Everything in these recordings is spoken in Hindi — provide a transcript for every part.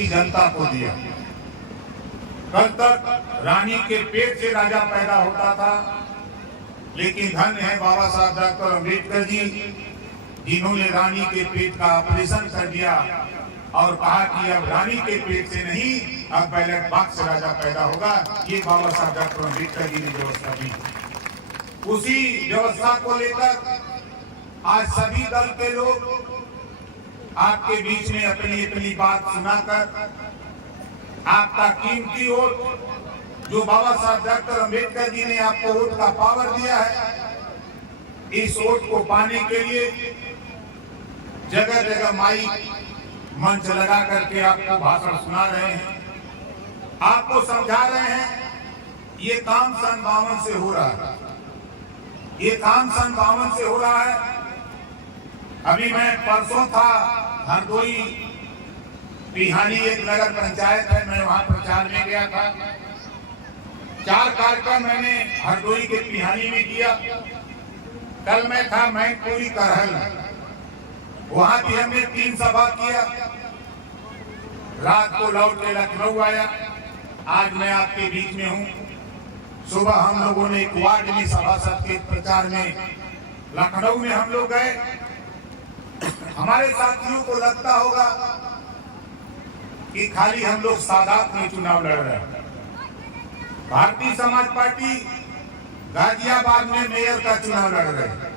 जनता को दिया। कल तक रानी के पेट से राजा पैदा होता था, लेकिन धन्य है बाबा साहब डॉक्टर अम्बेडकर जी, जिन्होंने रानी के पेट का ऑपरेशन कर दिया और कहा कि अब रानी के पेट से नहीं, अब बैलेट बॉक्स से राजा पैदा होगा। ये बाबा साहब डॉक्टर अम्बेडकर जी ने व्यवस्था दी। उसी व्यवस्था को लेकर आज सभी दल के लोग आपके बीच में अपनी अपनी बात सुनाकर आपका कीमती वोट जो बाबा साहब डॉक्टर अम्बेडकर जी ने आपको वोट का पावर दिया है, इस वोट को पाने के लिए जगह जगह माइक मंच लगा करके आपको भाषण सुना रहे हैं, आपको समझा रहे हैं। ये काम सन 52 से हो रहा है, ये काम सन 52 से हो रहा है। अभी मैं परसों था हरदोई पिहानी, एक नगर पंचायत है, मैं वहां प्रचार में गया था। 4 कार्यक्रम मैंने हरदोई के पिहानी में किया। कल मैं था मैनपुरी करहल, वहां भी हमने 3 सभा किया। रात को लौट के लखनऊ आया, आज मैं आपके बीच में हूं। सुबह हम लोगों ने एक वार्ड में सभासद के प्रचार में लखनऊ में हम लोग गए। हमारे साथियों को लगता होगा कि खाली हम लोग सादात में चुनाव लड़ रहे हैं। भारतीय समाज पार्टी गाजियाबाद में मेयर का चुनाव लड़ रहे हैं,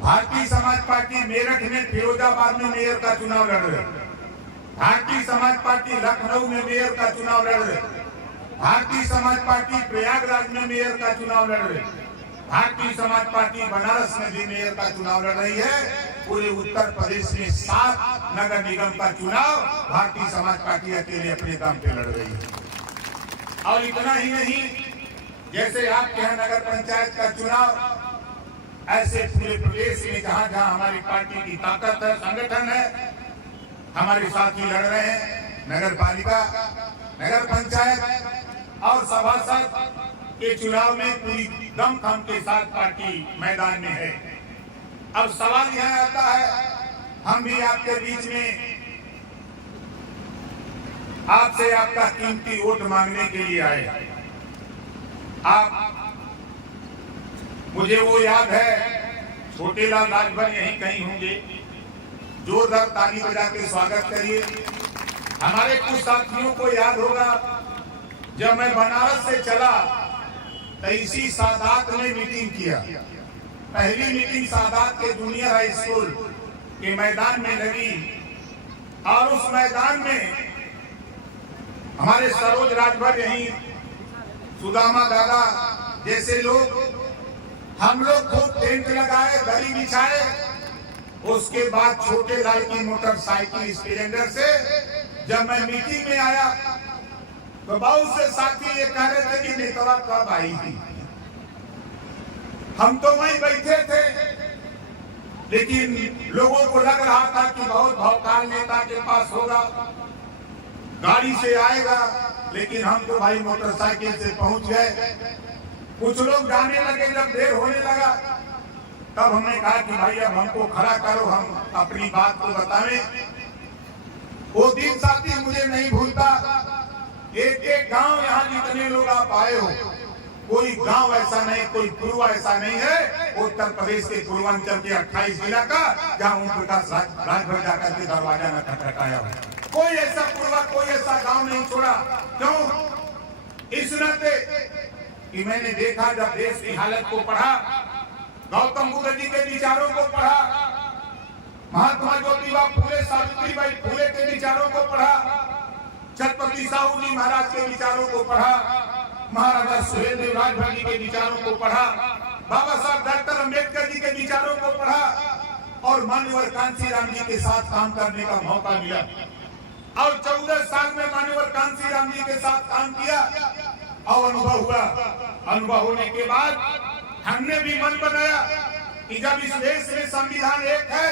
भारतीय समाज पार्टी मेरठ में, फिरोजाबाद में मेयर का चुनाव लड़ रहे हैं, भारतीय समाज पार्टी लखनऊ में मेयर का चुनाव लड़ रहे हैं, भारतीय समाज पार्टी प्रयागराज में मेयर का चुनाव लड़ रही है, भारतीय समाज पार्टी बनारस में भी मेयर का चुनाव लड़ रही है। पूरे उत्तर प्रदेश में 7 नगर निगम का चुनाव भारतीय समाज पार्टी अकेले अपने दम पे लड़ रही है। और इतना ही नहीं, जैसे आपके यहाँ नगर पंचायत का चुनाव, ऐसे पूरे प्रदेश में जहाँ जहाँ हमारी पार्टी की ताकत है, संगठन है, हमारे साथी लड़ रहे हैं। नगर पालिका, नगर पंचायत और सभासद के चुनाव में पूरी दमखम के साथ पार्टी मैदान में है। अब सवाल यह आता है, हम भी आपके बीच में आपसे आपका कीमती वोट मांगने के लिए आए। आप, मुझे वो याद है, छोटेलाल राजभर यहीं कहीं होंगे, जोरदार ताली बजा के स्वागत करिए। हमारे कुछ साथियों को याद होगा, जब मैं बनारस से चला तो इसी सादात में मीटिंग किया। पहली मीटिंग सादात के जूनियर हाई स्कूल के मैदान में लगी और उस मैदान में हमारे सरोज राजभर, यहीं सुदामा दादा जैसे लोग, हम लोग खूब टेंट लगाए, दरी बिछाए। उसके बाद छोटे लाल की मोटरसाइकिल स्प्लेंडर से जब मैं मीटिंग में आया तो बहुत से साथी ये कह रहे थे कि नेता कब आई थी। हम तो वहीं बैठे थे, लेकिन लोगों को लग रहा था कि बहुत भौकाल नेता के पास होगा, गाड़ी से आएगा, लेकिन हम तो भाई मोटरसाइकिल से पहुंच गए। कुछ लोग जाने लगे, जब देर होने लगा तब हमने कहा कि भाई अब हमको खड़ा करो, हम अपनी बात को बतावें। वो दिन साथी मुझे नहीं भूलता। एक एक गांव, यहाँ जितने लोग आप आए हो, कोई गांव ऐसा नहीं, कोई पूर्वा ऐसा नहीं है उत्तर प्रदेश के पूर्वांचल के 28 जिला का जहाँ ओम प्रकाश राजभर जाकर के दरवाजा न खटखटाया हो। कोई ऐसा पूर्वा, कोई ऐसा गांव नहीं छोड़ा। क्यों? इस नाते कि मैंने देखा, जब देश की हालत को पढ़ा, गौतम बुद्ध जी के विचारों को पढ़ा, महात्मा ज्योतिबा फूले, सावित्रीबाई फूले के विचारों को पढ़ा, छत्रपति साहू जी महाराज के विचारों को पढ़ा, महाराजा सुहेलदेव राजभर जी के विचारों को पढ़ा, बाबा साहब डॉक्टर अम्बेडकर जी के विचारों को पढ़ा और मान्यवर कांशीराम जी के साथ काम करने का मौका मिला। और 14 साल में मान्यवर कांशीराम जी के साथ काम किया और अनुभव हुआ। अनुभव होने के बाद हमने भी मन बनाया कि जब इस देश में संविधान एक है,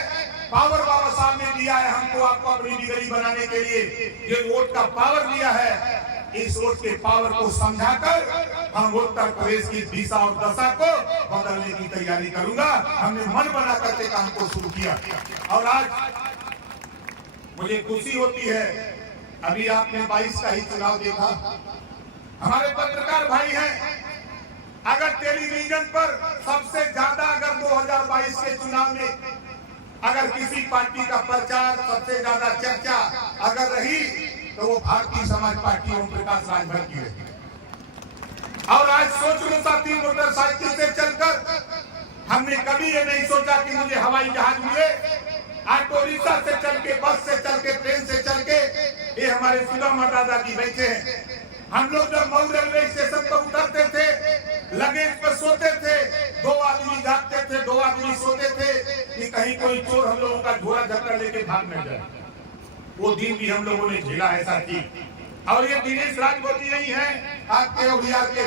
पावर बाबा साहब ने दिया है हमको, आपको अपनी बिगड़ी बनाने के लिए ये वोट का पावर दिया है। इस वोट के पावर को समझाकर हम उत्तर प्रदेश की दिशा और दशा को बदलने की तैयारी करूंगा। हमने मन बना करके काम को शुरू किया और आज मुझे खुशी होती है अभी आपने 22 का ही चुनाव देखा। हमारे पत्रकार भाई हैं, अगर टेलीविजन पर सबसे ज्यादा अगर 2022 के चुनाव में अगर किसी पार्टी का प्रचार सबसे ज्यादा चर्चा अगर रही तो वो भारतीय समाज पार्टी ओम प्रकाश राजभर की रही। और आज सोच लो साथी, मोटरसाइकिल से चलकर हमने कभी ये नहीं सोचा कि मुझे हवाई जहाज मिले। ऑटो रिक्शा से चल के, बस से चल के, ट्रेन से चल के, ये हमारे सुदामा दादा जी बैठे हैं। हम लोग जब मऊ रेलवे स्टेशन पर उतरते थे, लगेज पर सोते थे, 2 आदमी जागते थे, 2 आदमी सोते थे कि कहीं कोई चोर हम लोगों का झोला झपटा लेके भाग न जाए। वो दिन भी हम लोगों ने झेला है साथी। और ये दिनेश राजभर नहीं है आपके अभियान के,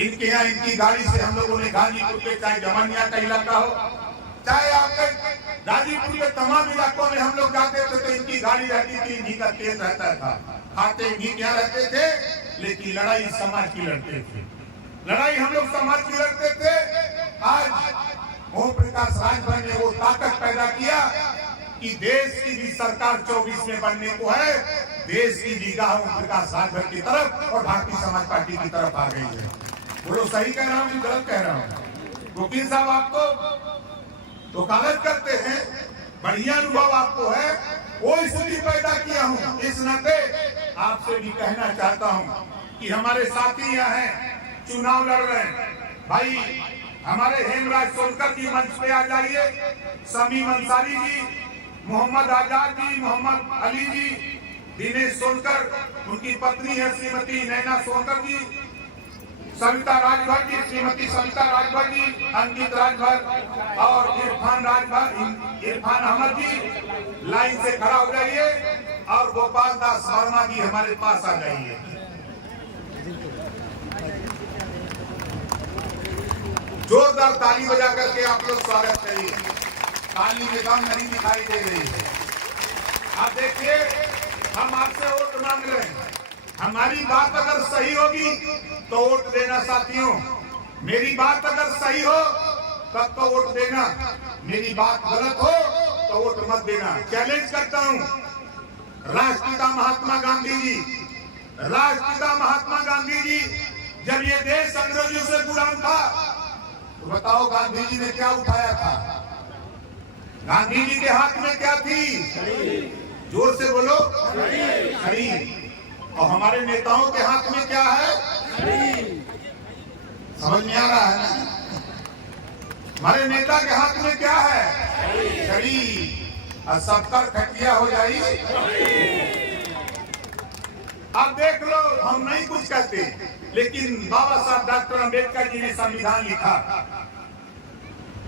इनके यहाँ इनकी गाड़ी से हम लोगों ने गाजीपुर पे, चाहे जमानिया का इलाका हो, चाहे आपके गाजीपुर के तमाम इलाकों में हम लोग जाते थे तो इनकी गाड़ी रहती थी, इन्हीं का तेल रहता था, खाते इन्हीं क्या रहते थे, लेकिन लड़ाई समाज की लड़ते थे। लड़ाई हम लोग समाज की लड़ते थे। आज ओम प्रकाश राजभर ने वो ताकत पैदा किया कि देश की भी सरकार 24 में बनने को है, देश की निगाह ओम प्रकाश राजभर की तरफ और भारतीय समाज पार्टी की तरफ आ गई है। बोलो सही कह रहा हूँ, गलत कह रहा हूँ? वकील साहब आपको वकालत करते हैं, बढ़िया अनुभव आपको है, वो स्थिति पैदा किया हूँ। इस नाते आपसे भी कहना चाहता हूँ कि हमारे साथी यहाँ हैं, चुनाव लड़ रहे हैं भाई, हमारे हेमराज सोनकर जी मंच पे आ जाइए, समीम अंसारी जी, मोहम्मद आजाद जी, मोहम्मद अली जी, दिनेश सोनकर, उनकी पत्नी है श्रीमती नैना सोनकर जी, सविता राजभर जी, श्रीमती सविता राजभर जी, अंकित राजभर और इरफान राजभर, इरफान अहमद जी लाइन से खड़ा हो जाइए और गोपाल दास वर्मा जी हमारे पास आ जाइए। जोरदार ताली बजा करके आप लोग स्वागत करिए। ताली में दम नहीं दिखाई दे रही है। आप देखिए, हम आपसे वोट मांग रहे हैं। हमारी बात अगर सही होगी तो वोट देना साथियों, मेरी बात अगर सही हो तब तो वोट देना, मेरी बात गलत हो तो वोट मत देना। चैलेंज करता हूँ, राष्ट्रपिता महात्मा गांधी जी, राष्ट्रपिता महात्मा गांधी जी जब ये देश अंग्रेजों से गुलाम था तो बताओ गांधी जी ने क्या उठाया था? गांधी जी के हाथ में क्या थी? जोर से बोलो, छड़ी। और हमारे नेताओं के हाथ में क्या है? समझ में आ रहा है ना? हमारे नेता के हाथ में क्या है? छड़ी। और सबका खटिया हो जाए। अब देख लो, हम नहीं कुछ कहते, लेकिन बाबा साहब डॉक्टर अंबेडकर जी ने संविधान लिखा।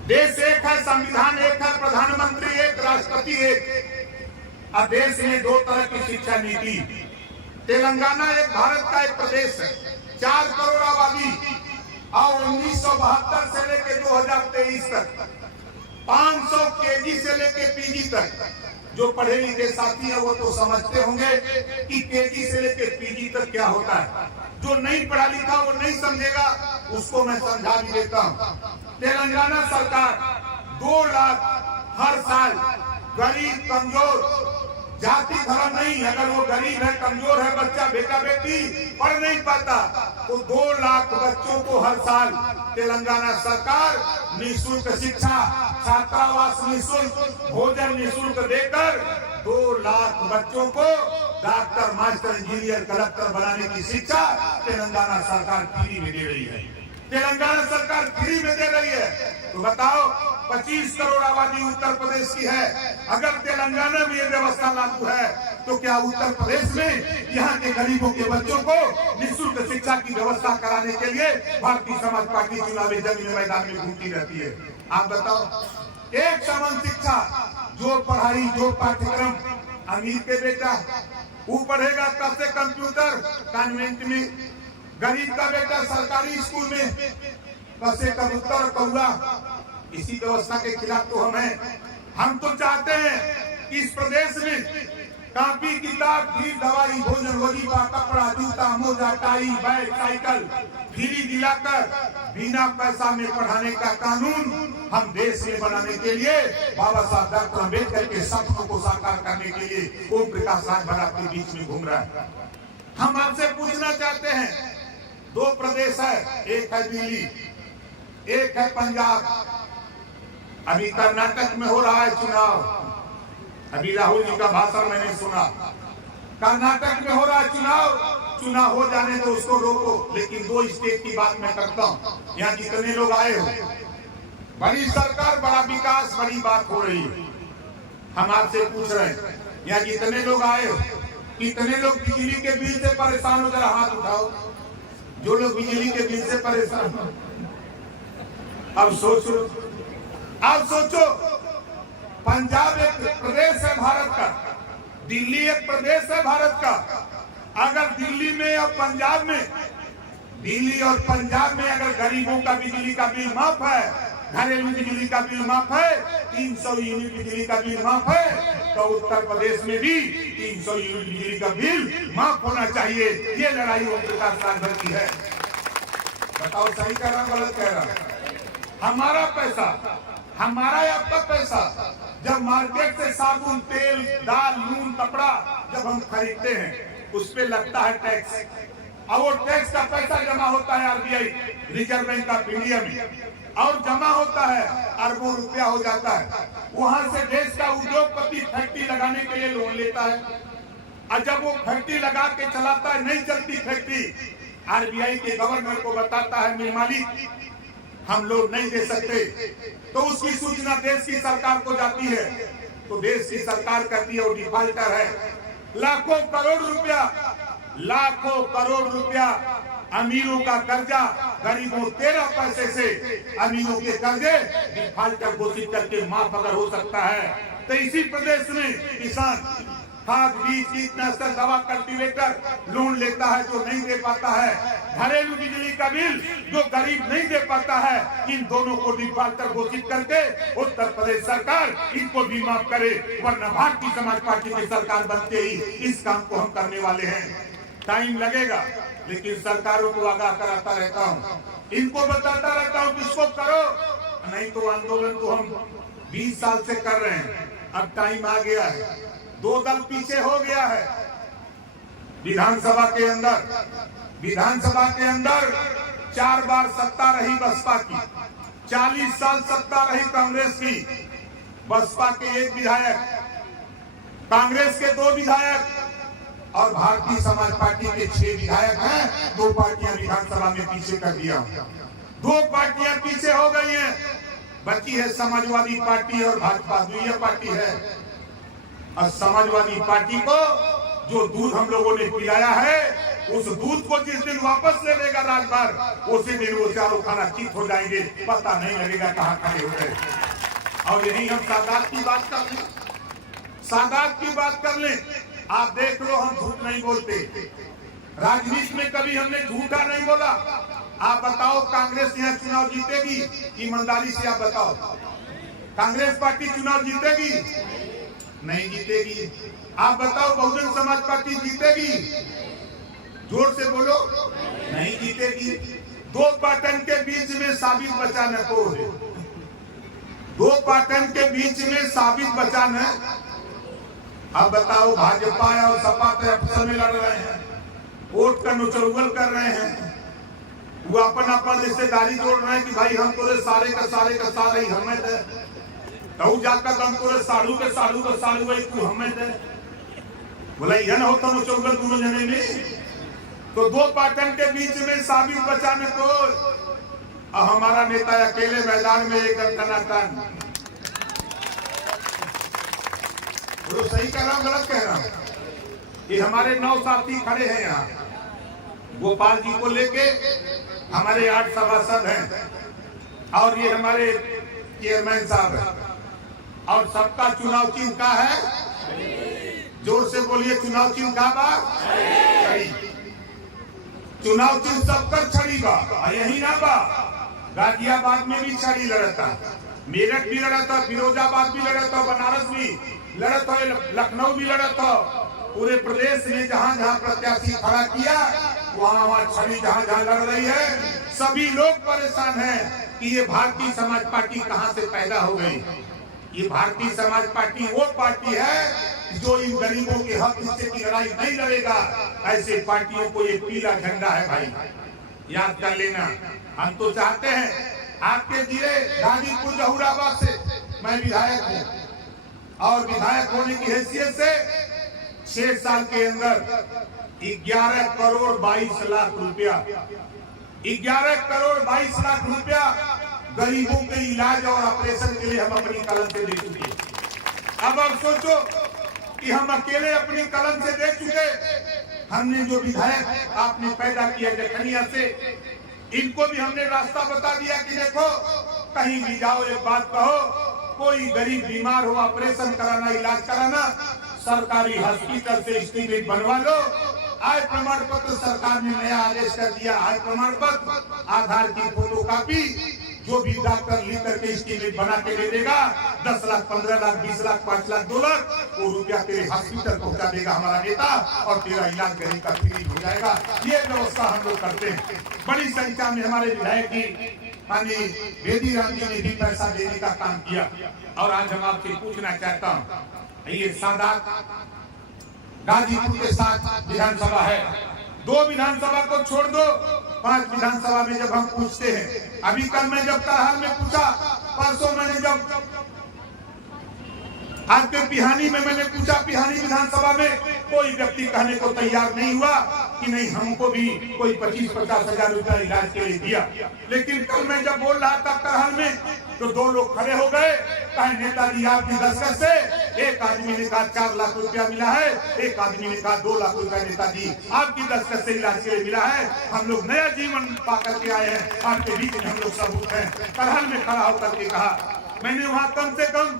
देश एक है, संविधान एक है, प्रधानमंत्री एक, राष्ट्रपति एक। अब देश में 2 तरह की शिक्षा नीति। तेलंगाना एक भारत का एक प्रदेश है, 4 करोड़ आबादी, और 1972 से लेकर 2023 तक 500 केजी से लेकर पीजी तक। जो पढ़े लिखे साथी है वो तो समझते होंगे कि केजी से लेकर पीजी तक क्या होता है। जो नहीं पढ़ा लिखा वो नहीं समझेगा, उसको मैं समझा भी देता हूँ। तेलंगाना सरकार 2 लाख हर साल गरीब, कमजोर, जाति धर्म नहीं, अगर वो गरीब है, कमजोर है, बच्चा बेटा बेटी पढ़ नहीं पाता तो 2 लाख बच्चों को हर साल तेलंगाना सरकार निःशुल्क शिक्षा, छात्रावास निःशुल्क, भोजन निःशुल्क देकर 2 लाख बच्चों को डॉक्टर, मास्टर, इंजीनियर, कलेक्टर बनाने की शिक्षा तेलंगाना सरकार फ्री में दे रही है। तेलंगाना सरकार फ्री में दे रही है। तो बताओ, 25 करोड़ आबादी उत्तर प्रदेश की है, अगर तेलंगाना में ये व्यवस्था लागू है तो क्या उत्तर प्रदेश में यहाँ के गरीबों के बच्चों को निःशुल्क शिक्षा की व्यवस्था कराने के लिए भारतीय समाज पार्टी चुनावी जंग में मैदान में घूमती रहती है? आप बताओ, एक समान शिक्षा, जो पढ़ाई, जो पाठ्यक्रम, अमीर के बेटा वो पढ़ेगा कब से कंप्यूटर कॉन्वेंट में, गरीब का बेटा सरकारी स्कूल में कसे कबूतर कौआ। इसी व्यवस्था के खिलाफ तो हम तो चाहते हैं कि इस प्रदेश में कापी किताब फिर दवाई भोजन वजीफा कपड़ा जूता मोजा टाई बैग साइकिल फ्री दिलाकर बिना पैसा में पढ़ाने का कानून हम देश में बनाने के लिए बाबा साहब डॉक्टर अम्बेडकर के सपनों को साकार करने के लिए ओम प्रकाश राजभर आपके बीच में घूम रहा है। हम आपसे पूछना चाहते हैं, दो प्रदेश है, एक है दिल्ली, एक है पंजाब। अभी कर्नाटक में हो रहा है चुनाव। अभी राहुल जी का भाषण मैंने सुना। कर्नाटक में हो रहा है चुनाव हो जाने तो उसको रोको, लेकिन दो स्टेट की बात मैं करता हूँ। यहाँ जितने लोग आए हो, बड़ी सरकार, बड़ा विकास, बड़ी बात हो रही है। हम आपसे पूछ रहे हैं, यहाँ जितने लोग आए हो, कितने लोग बिजली के बिल से परेशान हो? जरा हाथ उठाओ जो लोग बिजली के बिल से परेशान हो। अब सोचो, पंजाब एक प्रदेश है भारत का, दिल्ली एक प्रदेश है भारत का। अगर दिल्ली में और पंजाब में, दिल्ली और पंजाब में अगर गरीबों का बिजली का बिल माफ है, घरेलू बिजली का बिल माफ है, 300 यूनिट बिजली का बिल माफ है, तो उत्तर प्रदेश में भी 300 यूनिट बिजली का बिल माफ होना चाहिए। ये लड़ाई ओम प्रकाश राजभर की है। बताओ सही कह रहा, गलत कह रहा? हमारा पैसा, हमारा आपका पैसा, जब मार्केट से साबुन, तेल, दाल, नून, कपड़ा जब हम खरीदते हैं, उस पे लगता है टैक्स, और वो टैक्स का पैसा जमा होता है RBI, reserve bank of India में, और जमा होता है, अरबों रुपया हो जाता है। वहां से देश का उद्योगपति फैक्ट्री लगाने के लिए लोन लेता है, और जब वो फैक्ट्री लगा के चलाता है, नहीं चलती फैक्ट्री, आरबीआई के गवर्नर को बताता है, मेरे मालिक हम लोग नहीं दे सकते, तो उसकी सूचना देश की सरकार को जाती है, तो देश की सरकार कहती है वो डिफाल्टर है। लाखों करोड़ रुपया अमीरों का कर्जा, गरीबों 13 पैसे से अमीरों के कर्जे डिफाल्टर घोषित करके माफ अगर हो सकता है, तो इसी प्रदेश में किसान खाद, बीज, कीटनाशक, दवा, कल्टीवेटर लोन लेता है जो नहीं दे पाता है, घरेलू बिजली का बिल जो गरीब नहीं दे पाता है, इन दोनों को डिफाल्टर घोषित करके उत्तर प्रदेश सरकार इनको भी माफ करे, वरना भारतीय समाज पार्टी की सरकार बनते ही इस काम को हम करने वाले हैं। टाइम लगेगा, लेकिन सरकारों को आगाह कराता रहता हूँ, इनको बताता रहता हूँ किसको करो, नहीं तो आंदोलन तो हम 20 साल से कर रहे हैं। अब टाइम आ गया है, 2 दल पीछे हो गया है। विधानसभा के अंदर 4 बार सत्ता रही बसपा की, 40 साल सत्ता रही कांग्रेस की। बसपा के 1 विधायक, कांग्रेस के 2 विधायक और भारतीय समाज पार्टी के 6 विधायक हैं। 2 पार्टियां विधानसभा में पीछे कर दिया, 2 पार्टियां पीछे हो गई हैं। बची है समाजवादी पार्टी और भाजपा, दुइया पार्टी है। और समाजवादी पार्टी को जो दूध हम लोगों ने पिलाया है, उस दूध को जिस दिन वापस ले लेगा राजभर, उसी दिन वो चारों खाना चित हो जाएंगे, पता नहीं लगेगा कहाँ खड़े हो गए। और यही हम सादात की बात कर लें, सादात की बात कर लें। आप देख लो, हम झूठ नहीं बोलते, राजनीति में कभी हमने झूठा नहीं बोला। आप बताओ, कांग्रेस यहाँ चुनाव जीतेगी? ईमानदारी से आप बताओ, कांग्रेस पार्टी चुनाव जीतेगी? नहीं जीतेगी। आप बताओ, बहुजन समाज पार्टी जीतेगी? जोर से बोलो, नहीं जीतेगी। 2 पाटन के बीच में साबित बचा न को है, 2 पाटन के बीच में साबित बचा न। अब बताओ, भाजपा और सपा तो आपस में लड़ रहे हैं, वोट का नुचौगल कर रहे हैं, वो अपन रिश्तेदारी जोड़ रहे हैं कि भाई हम तो सारे का सारे ही हमें दे, तो जाकर हम तो साड़ू के साड़ू भाई तू हमें दे। बोला यह ना होता नुचौगल दोनों जने में, तो 2 पाटन के बीच में साबित बचाने को, और हमारा नेता अकेले मैदान में एकदम टनाटन। तो सही कह रहा हूँ, गलत कह रहा हूँ? ये हमारे 9 साथी खड़े हैं यहाँ, गोपाल जी को लेके हमारे 8 सभासद हैं, और ये हमारे चेयरमैन साहब हैं, और सबका चुनाव चिन्ह का है? जोर से बोलिए, चुनाव चिन्ह का बा? छड़ी। चुनाव चिन्ह सबका छड़ी बा, यही ना बा, गाजियाबाद में भी छड़ी लड़ता, मेरठ भी लड़ा था, फिरोजाबाद भी लड़ा था, बनारस भी लड़ा था, लखनऊ भी लड़ा था, पूरे प्रदेश में जहां जहां प्रत्याशी खड़ा किया वहां वहां छवि जहां जहां लड़ रही है, सभी लोग परेशान हैं कि ये भारतीय समाज पार्टी कहां से पैदा हो गई। ये भारतीय समाज पार्टी वो पार्टी है जो इन गरीबों के हक हिस्से की लड़ाई नहीं लड़ेगा। ऐसे पार्टियों को ये पीला झंडा है भाई, याद कर लेना। हम तो चाहते हैं आपके जिले गाजीपुर जहूराबाद से मैं विधायक हूँ और विधायक होने की हैसियत से 6 साल के अंदर 11 करोड़ 22 लाख रुपया 11 करोड़ 22 लाख रुपया गरीबों के इलाज और ऑपरेशन के लिए हम अपनी कलम से दे चुके। अब सोचो कि हम अकेले अपनी कलम से दे चुके, हमने जो विधायक आपने पैदा किया जखनिया से, इनको भी हमने रास्ता बता दिया कि देखो कहीं भी जाओ एक बात कहो, कोई गरीब बीमार हो ऑपरेशन कराना इलाज कराना सरकारी हॉस्पिटल से एस्टीमेट बनवा लो। आय प्रमाण पत्र सरकार ने नया आदेश कर दिया, आय प्रमाण पत्र आधार की फोटोकॉपी जो भी डॉक्टर लिख करके एस्टीमेट बना के दे देगा 10 लाख 15 लाख 20 लाख 5 लाख 2 लाख वो रुपया तेरे हॉस्पिटल पहुंचा देगा हमारा नेता और तेरा इलाज गरीब का फ्री हो जाएगा। ये व्यवस्था हम लोग करते हैं। बड़ी संख्या में हमारे विधायक जी माननीय बेदी राम जी ने भी पैसा देने का काम किया। और आज हम आपसे पूछना चाहता हूँ, ये सादात गाजीपुर के साथ विधानसभा है, 2 विधानसभा को छोड़ दो 5 विधानसभा में जब हम पूछते हैं, अभी कल मैं जब करहाल में पूछा, परसों मैंने जब आज के पिहानी में मैंने पूछा, पिहानी विधानसभा में कोई व्यक्ति कहने को तैयार नहीं हुआ कि नहीं हमको भी कोई 25-50 हजार रुपया इलाज के लिए दिया। लेकिन कल मैं जब बोल रहा था करहाल में तो 2 लोग खड़े हो गए, कहे नेताजी आपकी दस्तखत से एक आदमी ने कहा 4 लाख रुपया मिला है, एक आदमी ने कहा 2 लाख रुपया नेताजी आपकी दस्तखत से इलाज के लिए मिला है। हम लोग नया जीवन पा करके आए हैं, आपके बीच में हम लोग सबूत हैं। करहाल में खड़ा होकर के कहा, मैंने वहाँ कम से कम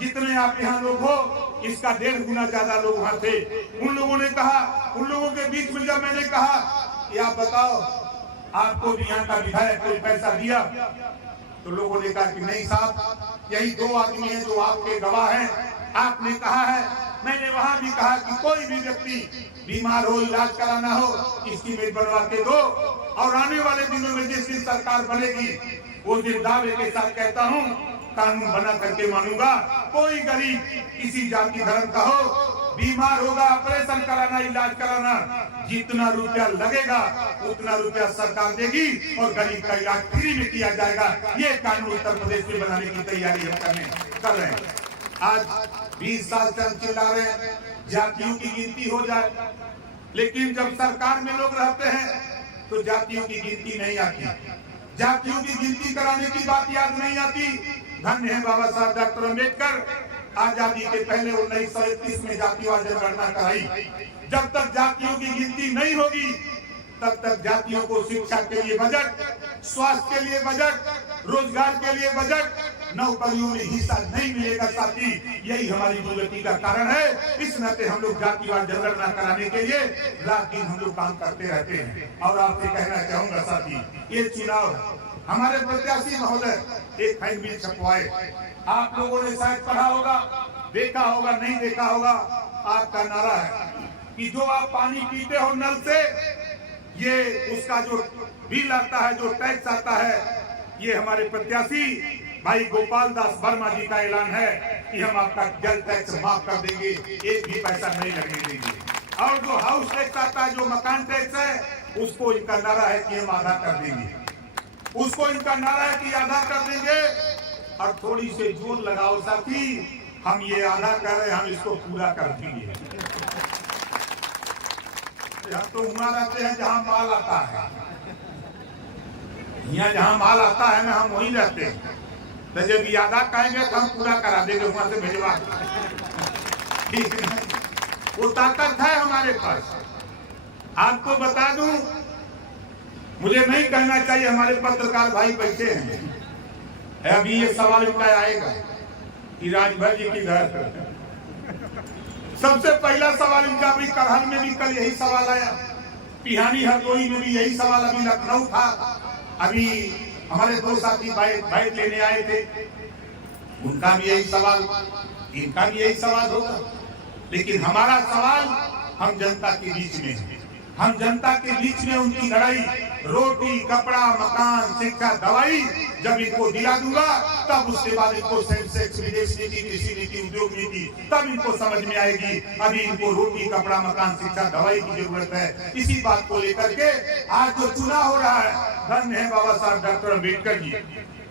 जितने आप यहाँ लोग हो इसका 1.5 गुना ज्यादा लोग वहाँ थे। उन लोगों ने कहा, उन लोगों के बीच में जब मैंने कहा कि आप बताओ आपको भी यहाँ का विधायक कोई पैसा दिया, तो लोगों ने कहा कि नहीं साहब यही 2 आदमी हैं जो आपके गवाह हैं। आपने कहा है, मैंने वहाँ भी कहा कि कोई भी व्यक्ति बीमार हो इलाज कराना हो एस्टीमेट बनवा के दो, और आने वाले दिनों में जिस दिन सरकार बनेगी उस दिन दावे के साथ कहता हूँ कानून बना करके मानूंगा। कोई गरीब किसी जाति धर्म का हो बीमार होगा ऑपरेशन कराना इलाज कराना जितना रुपया लगेगा उतना रुपया सरकार देगी और गरीब का इलाज फ्री में किया जाएगा। ये कानून उत्तर प्रदेश में बनाने की तैयारी हम कर रहे हैं। आज 20 साल से हम चिल्ला रहे हैं जातियों की गिनती हो जाए, लेकिन जब सरकार में लोग रहते हैं तो जातियों की गिनती नहीं आती, जातियों की गिनती कराने की बात याद नहीं आती। धन्य है बाबा साहब डॉक्टर अम्बेडकर, आजादी के पहले 1931 में जातिवाद जनगणना कराई। जब तक जातियों की गिनती नहीं होगी तब तक जातियों को शिक्षा के लिए बजट, स्वास्थ्य के लिए बजट, रोजगार के लिए बजट, नौकरियों में हिस्सा नहीं मिलेगा साथी। यही हमारी दुर्गति का कारण है। इस नाते हम लोग जातिवाद जनगणना कराने के लिए रात दिन हम लोग काम करते रहते हैं। और आपसे कहना चाहूंगा साथी, ये चुनाव हमारे प्रत्याशी महोदय एक फाइन बिल छपवाए, आप लोगों ने शायद पढ़ा होगा, देखा होगा, नहीं देखा होगा। आपका नारा है कि जो आप पानी पीते हो नल से, ये उसका जो बिल आता है, जो टैक्स आता है, ये हमारे प्रत्याशी भाई गोपाल दास वर्मा जी का ऐलान है कि हम आपका जल टैक्स माफ कर देंगे, एक भी पैसा नहीं लगने देंगे। और जो हाउस टैक्स आता है, जो मकान टैक्स है, उसको इनका नारा है कि हम आधा कर देंगे, उसको इनका नारा है कि आधा कर देंगे। और थोड़ी से जोर लगाओ साथी, हम ये आधा कर रहे हैं, हम इसको पूरा कर देंगे। हम तो वहां रहते हैं जहां माल आता है, यहाँ जहां माल आता है ना हम वहीं रहते हैं। तो जब आधा कहेंगे तो हम पूरा करा देंगे, वहां से भिजवा। ठीक है, वो ताकत है हमारे पास। आपको बता दूं, मुझे नहीं कहना चाहिए, हमारे पत्रकार भाई बैठे हैं, अभी ये सवाल उनका आएगा कि राजभर जी की घर। सबसे पहला सवाल इनका अभी करहल में भी कल यही सवाल आया, पिहानी हरदोई में भी यही सवाल, अभी लखनऊ था, अभी हमारे 2 साथी बाइक लेने आए थे, उनका भी यही सवाल, इनका भी यही सवाल होगा। लेकिन हमारा सवाल हम जनता के बीच में है। हम जनता के बीच में उनकी लड़ाई, रोटी, कपड़ा, मकान, शिक्षा, दवाई जब इनको दिला दूंगा तब उसके बाद इनको सेंसेक्स, विदेश नीति, कृषि नीति, उद्योग नीति तब इनको समझ में आएगी। अभी इनको रोटी, कपड़ा, मकान, शिक्षा, दवाई की जरूरत है। इसी बात को लेकर के आज जो चुनाव हो रहा है, धन्य है बाबा साहब डॉक्टर अम्बेडकर जी।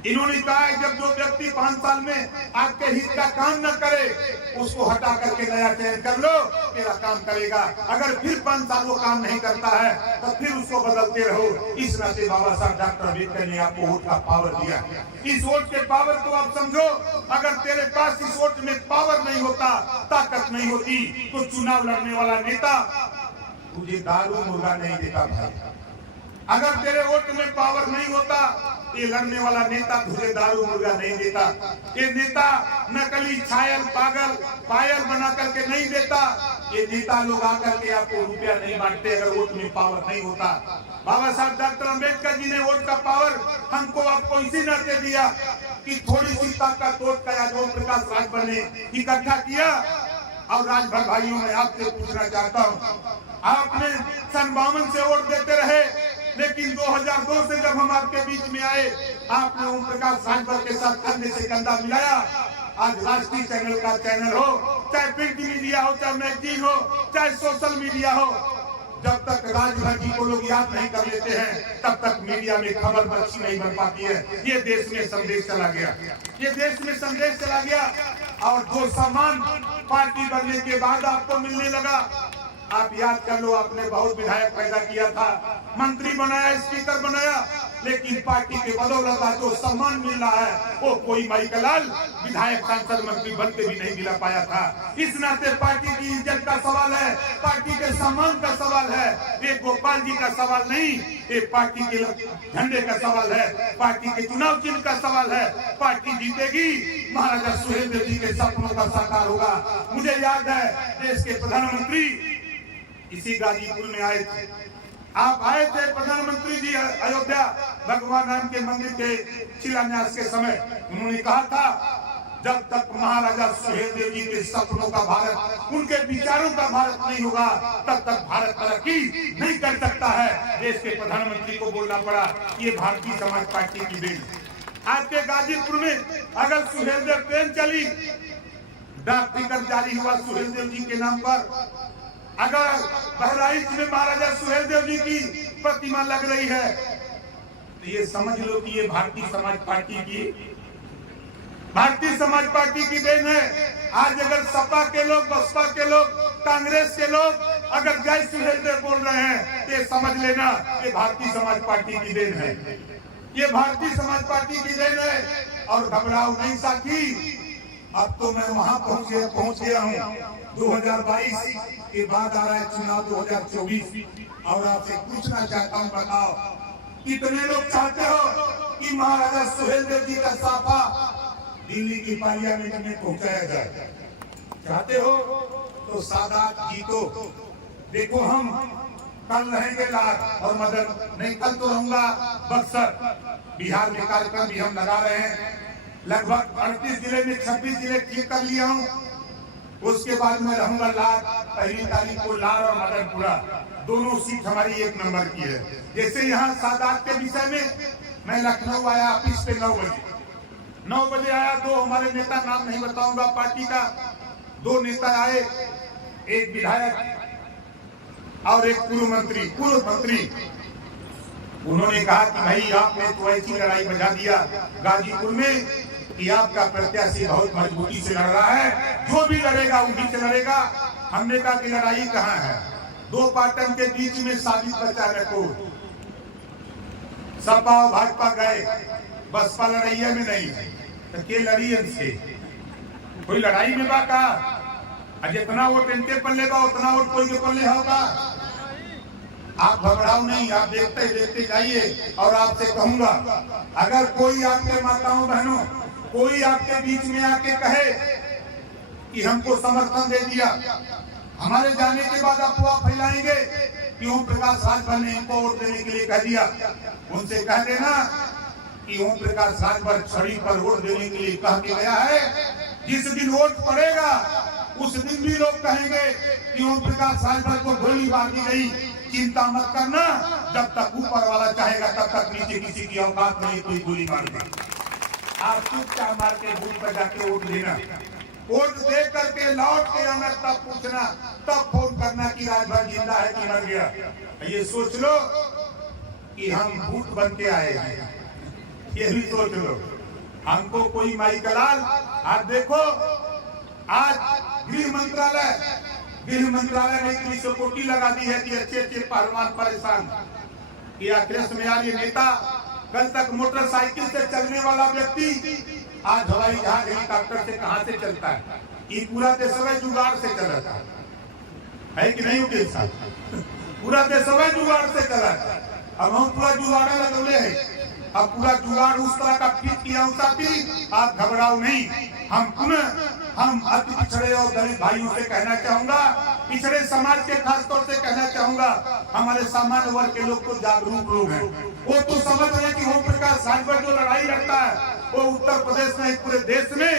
इन्होंने कहा है जब जो व्यक्ति 5 साल में आपके हित का काम न करे उसको हटा करके नया चयन कर लो, तेरा काम करेगा। अगर फिर 5 साल वो काम नहीं करता है तो फिर उसको बदलते रहो। इस नाते बाबा साहब डॉक्टर अम्बेडकर ने आपको वोट का पावर दिया। इस वोट के पावर को आप समझो। अगर तेरे पास इस वोट में पावर नहीं होता, ताकत नहीं होती, तो चुनाव लड़ने वाला नेता तुझे दारू मुर्गा नहीं देता भाई। अगर तेरे वोट में पावर नहीं होता, ये लड़ने वाला नेता तुझे दारू मुर्गा नहीं देता। ये नेता नकली छायल, पागल, पायल बना करके नहीं देता। ये नेता लोग आकर के आपको रुपया नहीं बांटते अगर वोट में पावर नहीं होता। बाबा साहब डॉक्टर अम्बेडकर जी ने वोट का पावर हमको आपको इसी नाते दिया कि थोड़ी सी ताकत वोट का आज ओम प्रकाश राजभर ने इकट्ठा किया। और राजभर भाइयों में आपसे पूछना चाहता हूँ, आपने 52 से वोट देते रहे, लेकिन 2002 से जब हम आपके बीच में आए, आपने ओम प्रकाश राजभर के साथ कंधे से कंधा मिलाया। आज राष्ट्रीय चैनल का चैनल हो, चाहे प्रिंट मीडिया हो, चाहे मैगजीन हो, चाहे सोशल मीडिया हो, जब तक राजभर जी को लोग याद नहीं कर लेते हैं तब तक मीडिया में खबर अच्छी नहीं बन पाती है। ये देश में संदेश चला गया, ये देश में संदेश चला गया। और जो सम्मान पार्टी बनने के बाद आपको मिलने लगा, आप याद कर लो, आपने बहुत विधायक पैदा किया था, मंत्री बनाया, स्पीकर बनाया, लेकिन पार्टी के बदौलत जो सम्मान मिल रहा है वो कोई माइकलाल विधायक, सांसद, मंत्री बनते भी नहीं मिला पाया था। इस नाते पार्टी की इज्जत का सवाल है, पार्टी के सम्मान का सवाल है। ये गोपाल जी का सवाल नहीं, ये पार्टी के झंडे का सवाल है, पार्टी के चुनाव चिन्ह का सवाल है। पार्टी जीतेगी, महाराजा सुहेलदेव जी के सपनों का साकार होगा। मुझे याद है देश के प्रधानमंत्री इसी गाजीपुर में आए थे। आप आए थे प्रधानमंत्री जी अयोध्या भगवान राम के मंदिर के शिलान्यास के समय। उन्होंने कहा था जब तक महाराजा सुहेलदेव जी के सपनों का भारत, उनके विचारों का भारत नहीं होगा, तब तक भारत तरक्की नहीं कर सकता है। देश के प्रधानमंत्री को बोलना पड़ा, ये भारतीय समाज पार्टी की देन। आपके गाजीपुर में अगर सुहेलदेव ट्रेन चली, डाक टिकट जारी हुआ सुहेलदेव जी के नाम पर, अगर बहराइच में महाराजा सुहेलदेव जी की प्रतिमा लग रही है, तो ये समझ लो कि ये भारतीय समाज पार्टी की देन है। आज अगर सपा के लोग, बसपा के लोग, कांग्रेस के लोग अगर जय सुहेलदेव बोल रहे हैं तो ये समझ लेना ये भारतीय समाज पार्टी की देन है, ये भारतीय समाज पार्टी की देन है। और घबराओ नहीं साथी, अब तो मैं वहां पहुंच गया हूँ। 2022 के बाद आ रहा है चुनाव 2024, और आपसे पूछना चाहता हूँ, बताओ कितने लोग चाहते हो कि महाराजा सुहेलदेव जी का साफा दिल्ली की पार्लियामेंट में पहुंचाया जाए? चाहते हो तो सादात जीतो। देखो हम कल रहेंगे लार और मदद नहीं, कल तो रहूंगा बक्सर, बिहार में कार्यक्रम भी हम लगा रहे हैं। लगभग 38 जिले में 26 जिले क्लिक कर लिया हूँ। उसके बाद मैं रहूंगा लार, 1 तारीख को लार और मदनपुरा, दोनों सीट हमारी 1 नंबर की है। जैसे यहाँ सादात के विषय में मैं लखनऊ आया ऑफिस पे 9 बजे आया। 2 हमारे नेता, नाम नहीं बताऊंगा पार्टी का, 2 नेता आए, एक विधायक और एक पूर्व मंत्री। उन्होंने कहा कि भाई आपने तो ऐसी लड़ाई बजा दिया गाजीपुर में कि आपका प्रत्याशी बहुत मजबूती से लड़ रहा है, जो भी लड़ेगा उन्हीं से लड़ेगा। हमने कहा कि लड़ाई कहाँ है? 2 पार्टन के बीच में साबित बचा रखो। सपा और भाजपा गए, बसपा लड़ाइया में नहीं, तो के लड़ी इनसे? कोई लड़ाई में बा का? जितना वोट इनके पल्ले बा उतना वोट कोई के पल्ले होगा। आप घबराओ नहीं, आप देखते जाइए। और आपसे कहूंगा, अगर कोई आपके माताओं बहनों, कोई आपके बीच में आके कहे कि हमको समर्थन दे दिया, हमारे जाने के बाद अफवाह फैलाएंगे कि ओम प्रकाश राजभर ने इनको वोट देने के लिए कह दिया, उनसे कह देना कि ओम प्रकाश राजभर छड़ी पर वोट देने के लिए कह के गया है। जिस दिन वोट पड़ेगा उस दिन भी लोग कहेंगे कि ओम प्रकाश राजभर को गोली मार दी गई। चिंता मत करना, जब तक ऊपर वाला चाहेगा तब तक नीचे किसी की औकात नहीं कोई गोली मार दे। आप चुपचाप मार के बूथ पर जाके वोट लेना, वोट दे करके लौट के आना, तब पूछना, तब फोन करना कि राजभर जिंदा है कि मर गया। ये सोच लो कि हम भूत बन के आए हैं, ये भी सोच लो। हमको कोई माई का लाल। आज देखो, आज गृह मंत्रालय ने इतनी सिक्योरिटी लगा दी है कि अच्छे अच्छे पहलवान परेशान। ये अखिलेश यादव ये नेता कल तक मोटरसाइकिल से चलने वाला व्यक्ति आज हवाई जहाज हेलीकॉप्टर से कहां से चलता है। ये पूरा देशवा जुगाड़ से चला है कि नहीं उनके साथ, पूरा देशवा जुगाड़ से चला। अब हम पूरा जुगाड़ लगौले है, अब पूरा जुगाड़ उस तरह का फिट किया साथी। आप घबराओ नहीं। हम अति पिछड़े और दलित भाइयों से कहना चाहूंगा, पिछड़े समाज के खासतौर से कहना चाहूंगा, हमारे सामान्य वर्ग के लोग तो जागरूक लोग हैं। वो तो समझ रहे कि ओम प्रकाश राजभर जो लड़ाई लड़ता है वो उत्तर प्रदेश में पूरे देश में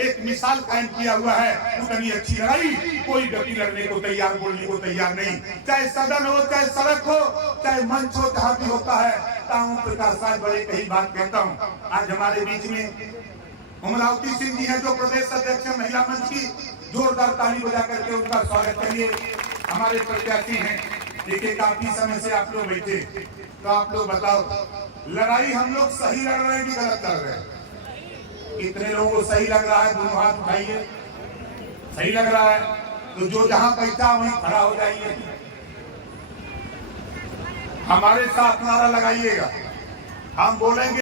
एक मिसाल कायम किया हुआ है। उतनी अच्छी लड़ाई कोई व्यक्ति लड़ने को तैयार, बोलने को तैयार नहीं। चाहे सदन हो, चाहे सड़क हो, चाहे मंच हो, जहाँ भी होता है। ओम प्रकाश राजभर एक ही बात कहता हूँ। आज हमारे बीच में अमरावती सिंह जी हैं जो प्रदेश अध्यक्ष महिला मंच की, जोरदार ताली बजा करके उनका स्वागत करिए। हमारे प्रत्याशी हैं। देखिए काफी समय से आप लोग बैठे, तो आप लोग बताओ, लड़ाई हम लोग सही लड़ रहे हैं कि गलत लड़ रहे हैं? कितने लोगों को सही लग रहा है? दोनों हाथ उठाइए। सही लग रहा है तो जो जहां बैठा वहीं खड़ा हो जाइए। हमारे साथ नारा लगाइएगा, हम बोलेंगे